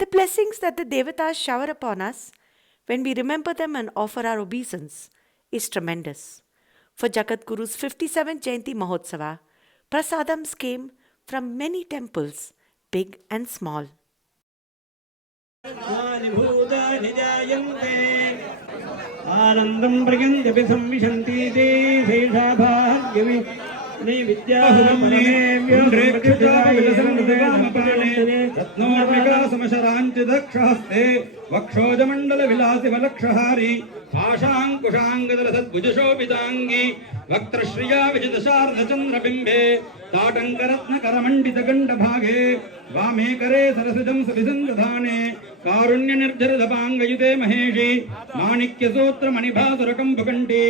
The blessings that the Devatas shower upon us when we remember them and offer our obeisance is tremendous. For Jagadguru's 57th Jayanti Mahotsava, prasadams came from many temples, big and small. आनंदं प्रयन्ति संविशन्ति ते शेषाभाग्यवि रत्नोर्मिकासमशराञ्चिदक्षहस्ते वक्षोजमण्डलविलासिवलक्षहारी पाशाङ्कुशाङ्गदलसद्भुजशोभिताङ्गी वक्त्रश्रिया विजितशार्दचन्द्रबिम्बे ताटङ्करत्नकरमण्डितगण्डभागे वामे करे सरसिजं सविसन्दधाने कारुण्यनिर्झरधपाङ्गयुते महेशी माणिक्यसूत्रमणिभासुरकम्बुकण्ठी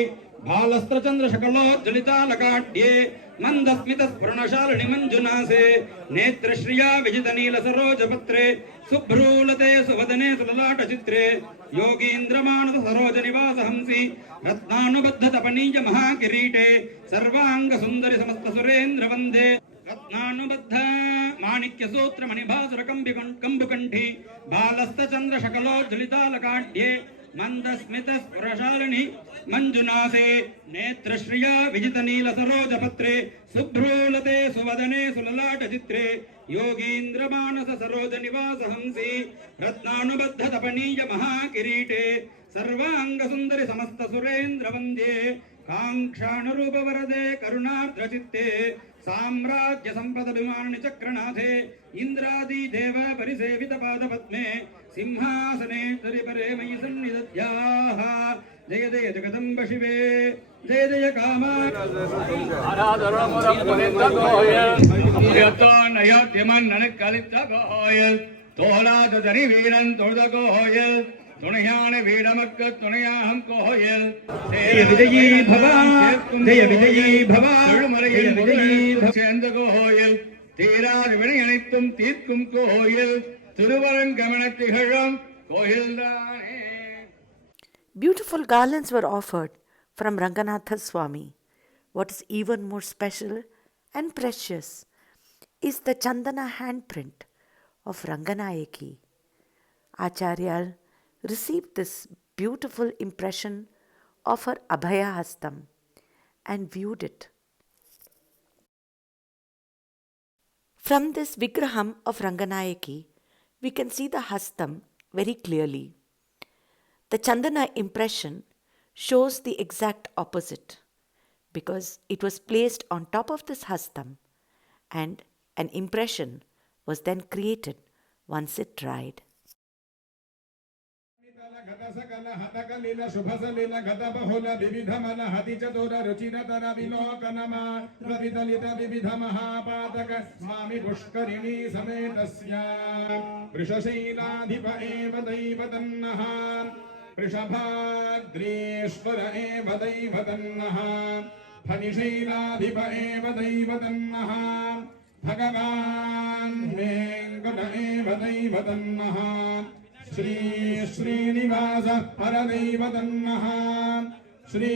भालस्त्रचन्द्रशकलोज्ज्वलितालकाढ्ये मन्दस्मितस्फुरणशालिनि मञ्जुनासे नेत्रश्रिया विजितनीलसरोजपत्रे शुभ्रूलते सुवदने सुललाटचित्रे योगीन्द्रमानससरोजनिवासहंसि रत्नानुबद्धतपनीय महाकिरीटे सर्वाङ्गसुन्दरि समस्तसुरेन्द्रवन्दे रत्नानुबद्ध माणिक्यसूत्रमणिभासुरकम्बुकण्ठी भालस्तचन्द्रशकलोज्ज्वलितालकाढ्ये मन्दस्मितस्फुरशालिनि मञ्जुनासे नेत्रश्रिया विजितनीलसरोजपत्रे शुभ्रूलते सुवदने सुललाटचित्रे योगीन्द्रमानससरोजनिवासहंसि रत्नानुबद्धतपनीय महाकिरीटे सर्वाङ्गसुन्दरि समस्तसुरेन्द्रवन्द्ये काङ्क्षानुरूपवरदे करुणार्द्रचित्ते साम्राज्य संपदभिमानिनि चक्रनाथे इन्द्रादिदेव परिसेवितपादपद्मे सिंहासनेश्वरि परे मयि सन्निधत्याः जय जय जगदम्ब शिवे जय जय कामा தோலாதரி வீரன் தொழுத கோயில் துணையான வீரமக்க துணையாகம் கோயில் விஜயீ பவா ஜெய விஜயீ பவா எழுமலையில் விஜயீ சேர்ந்த கோயில் தீராத வினை அனைத்தும் தீர்க்கும் கோயில் திருவரங்கமன திகழும் கோயில்தானே. Beautiful garlands were offered from Ranganatha Swami. What is even more special and precious is the Chandana handprint of Ranganayaki. Acharyal received this beautiful impression of her Abhaya Hastam and viewed it. From this Vigraham of Ranganayaki, we can see the Hastam very clearly. The Chandana impression shows the exact opposite because it was placed on top of this Hastam and an impression was then created once it dried. सकल हतकलिल शुभसलिल गत बहुल विविधमल हति चतुर रुचिरतर विलोकनम प्रविदलित विविध महापातक स्वामी पुष्करिणी समेतस्य वृषशैलाधिप एव दैवतन्नः वृषभाद्रीश्वर एव दैवतन्नः फणिशैलाधिप एव दैवतन्नः भगवान् वेङ्कट एव दैवतन्नः श्री श्रीनिवास परदैवतन्नः श्री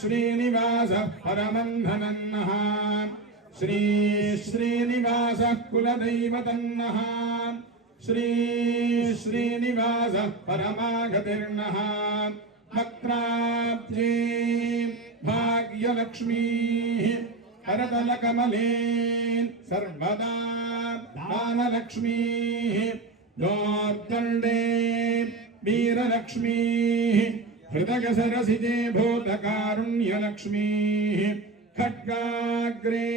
श्रीनिवास परमन्धनन्नः श्री श्रीनिवास कुलदैवतन्नः श्री श्रीनिवास परमागतिर्नः वक्त्राब्जे भाग्यलक्ष्मीः करतलकमले सर्वदा दानलक्ष्मीः दोर्दण्डे वीरलक्ष्मीः हृदयसरसिजे भूतकारुण्यलक्ष्मीः खड्गाग्रे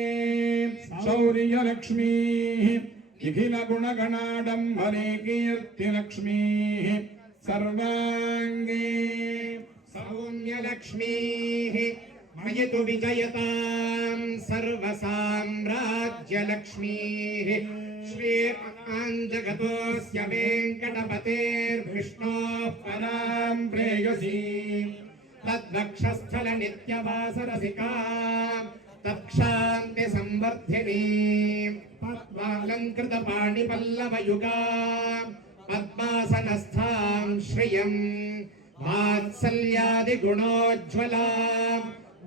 शौर्यलक्ष्मीः निखिलगुणगणाडम्बरे कीर्तिलक्ष्मीः सर्वाङ्गे सौम्यलक्ष्मीः मयतु विजयतां सर्वसाम्राज्यलक्ष्मीः श्रीर्जगतोऽस्य वेङ्कटपतेर्विष्णोः परां प्रेयसी तद्वक्षस्थलनित्यवासरसिका तत्क्षान्तिसंवर्धिनी पद्मालङ्कृतपाणिपल्लवयुगा पद्मासनस्थां श्रियं वात्सल्यादिगुणोज्ज्वला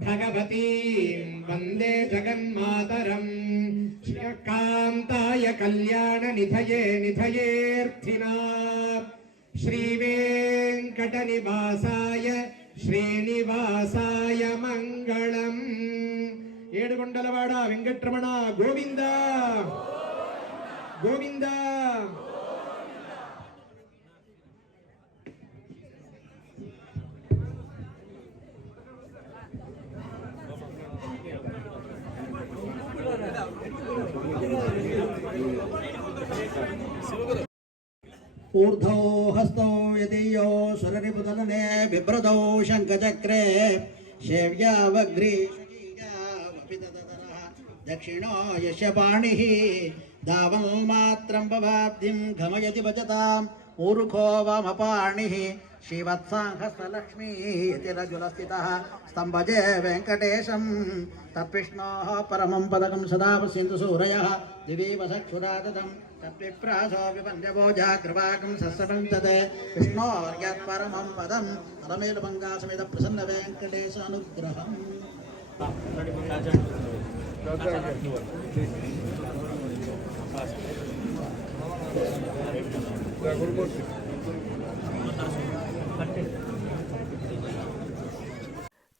भगवतीं वन्दे जगन्मातरम् कान्ताय कल्याणनिधये निधयेऽर्थिनाम् श्रीवेङ्कटनिवासाय श्रीनिवासाय मङ्गलम् ఏడుకొండలవాడ వెంకటరమణ గోవింద గోవింద. ऊर्ध्वो हस्तौ यदीयो सुररिपुदलने बिभ्रतौ शङ्खचक्रे शेव्यावग्रीषुजीयावपि तदतरः दक्षिणो यस्य पाणिः दावन्मात्रं भवाब्धिं गमयति भजताम् ऊरुखो वामपाणिः श्रीवत्साङ्घस्थलक्ष्मी इति रजुलस्थितः स्तम्भजे वेङ्कटेशं तत्विष्णोः परमं पदकं सदा पश्यन्तु सूरयः दिवि वसक्षुरादतं तद्विप्रासो विपन्यभोजाग्रवाकं सस्सवं तदे विष्णोर्यत् परमं पदं परमेलमङ्गासमेत प्रसन्न वेङ्कटेशानुग्रहम्.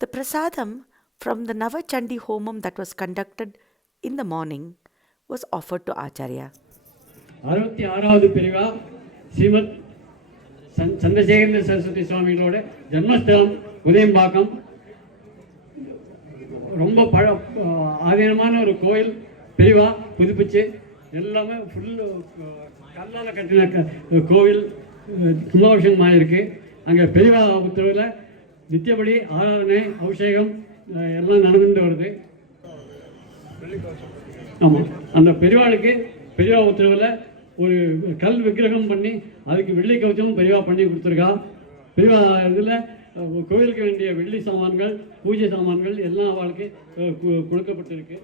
The prasadam from the Navachandi Homam that was conducted in the morning was offered to Acharya. 66வது பிரிவா ஸ்ரீமத் சந்திரசேகர சரஸ்வதி சுவாமிகளோட ஜன்மஸ்தலம் உதயம்பாக்கம். ரொம்ப ஆதீனமான ஒரு கோயில். பிரிவா புதுப்பிச்சு எல்லாமே ஃபுல்லு கல்லால் கட்டின கோவில் கும்பாபிஷேகம் இருக்கு. அங்கே பெரியவா உத்தரவில் நித்தியபடி ஆராதனை அபிஷேகம் எல்லாம் நடந்துட்டு வருது. ஆமாம், அந்த பெரியவாளுக்கு பெரியவா உத்தரவில் ஒரு கல் விக்கிரகம் பண்ணி அதுக்கு வெள்ளி கவச்சமும் பெரியவா பண்ணி கொடுத்துருக்கா. பெரியவா இதில் கோயிலுக்கு வேண்டிய வெள்ளி சாமான்கள் பூஜை சாமான்கள் எல்லாம் அவளுக்கு கொடுக்கப்பட்டிருக்கு.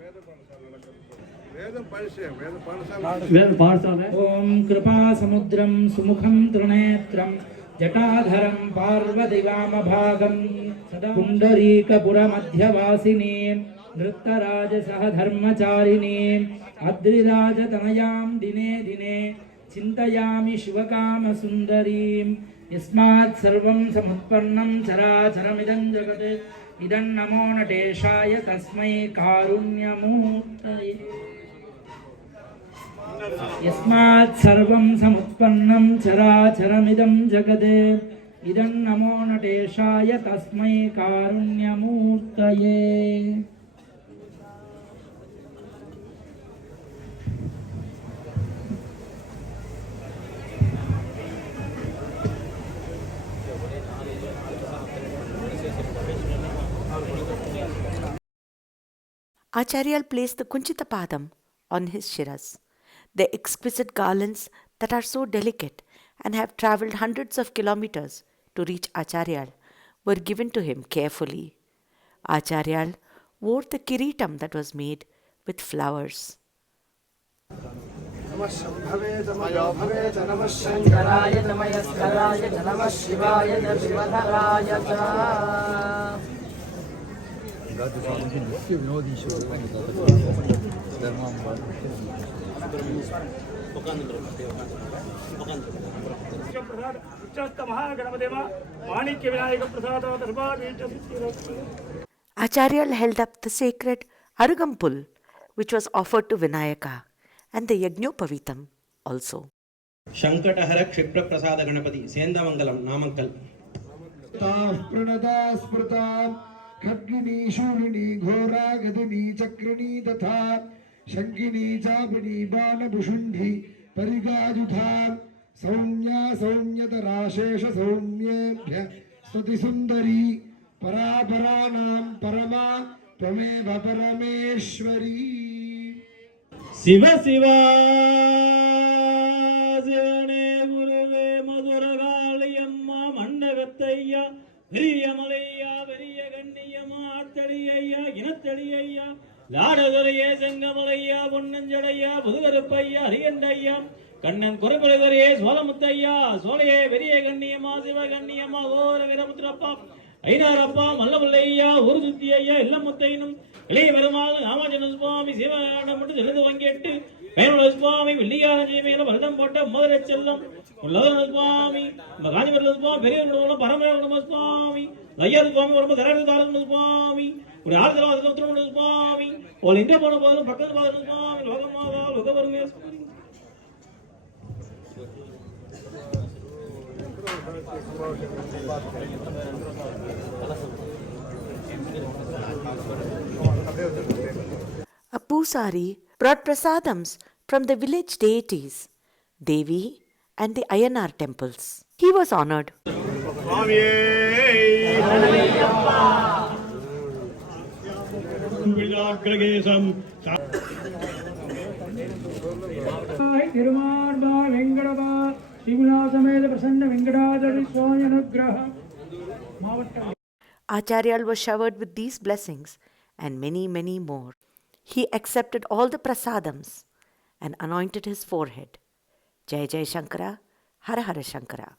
பாடசாலை. ஓம் கிருபா சமுத்திரம் சுமுகம் திருநேத்திரம் ஜட்டாதரம் பார்வதி வாமபாகம் புண்டரீகபுரமத்தியவாசினீம் நிருத்தராஜசஹ தர்மச்சாரிணீம் அத்ரிராஜதனயாம் தினே தினே சிந்தயாமி சிவகாமசுந்தரீம் யஸ்மாத் சர்வம் சமுத்பன்னம் சராச்சரமிதம் ஜகத் இதன் நமோ நடேஷாய தஸ்மை காருண்யமூர்த்தயே. यस्मात् सर्वं समुत्पन्नं चराचरमिदं जगत् इदं नमो नटेशाय तस्मै कारुण्यमूर्तये. Acharya placed the Kunchita Padam on his shiras. The exquisite garlands that are so delicate and have travelled hundreds of kilometers to reach Acharya were given to him carefully. Acharya wore the kiritam that was made with flowers. Acharya held up the sacred Arugampul, which was offered to Vinayaka, and the Yajnopavitam also. Shankatahara Kshipra Prasada Ganapati, Sendamangalam, Namakkal. Pranada Sprata, Khadgini, Shulini, Ghora, Gadini, Chakrani, Tatha, Shankini, Jabini, Bana, Bushundi, Parigajutha, Soumya, Soumyatarashesha, Soumyebhya, Stati Sundari, Paraparanam, Parama, Twameva Parameshwari. Siva Siva Sivane Guruve Maduragaliyamma Mandagattayya Viriyamalaya Viriyaganniyamma Attaliyayya Inattaliyayya Ladaduraya Sangamalaya Punnanjalaya Puduvaruppayya Hariyandayya Kannan Kurapalagare Swalamuttayya Swalaye Viriyaganniyamma Sivaganniyamma Gora Viramutrappa Ainarappa Mallavallayya Uruduttiyayya Ellamuttainum இளைய பெருமாள் ராமாஜன சுவாமி சிவகாண்டம் மட்டும் செலுந்து வங்கிட்டு பயனுள்ள சுவாமி வெள்ளியாக ஜெயமையில பரதம் போட்ட மதுரை செல்லம் உள்ளதன சுவாமி காஞ்சிபுரம் சுவாமி பெரிய பரம சுவாமி ஐயர் சுவாமி ரொம்ப தரது சுவாமி ஒரு ஆறு தரம் சுவாமி ஒரு இந்திய போன போதும் பக்கத்து பாதம் சுவாமி Lokmata லோகவருமே A Pusari brought prasadams from the village deities, Devi and the Ayanar temples. He was honored. తిరుమార్బా వెంకటపా శ్రీవిలాసమేత Prasanna వెంకటాచరి స్వామి అనుగ్రహ Acharyal was showered with these blessings and many, many more. He accepted all the prasadams and anointed his forehead. Jai Jai Shankara, Hara Hara Shankara.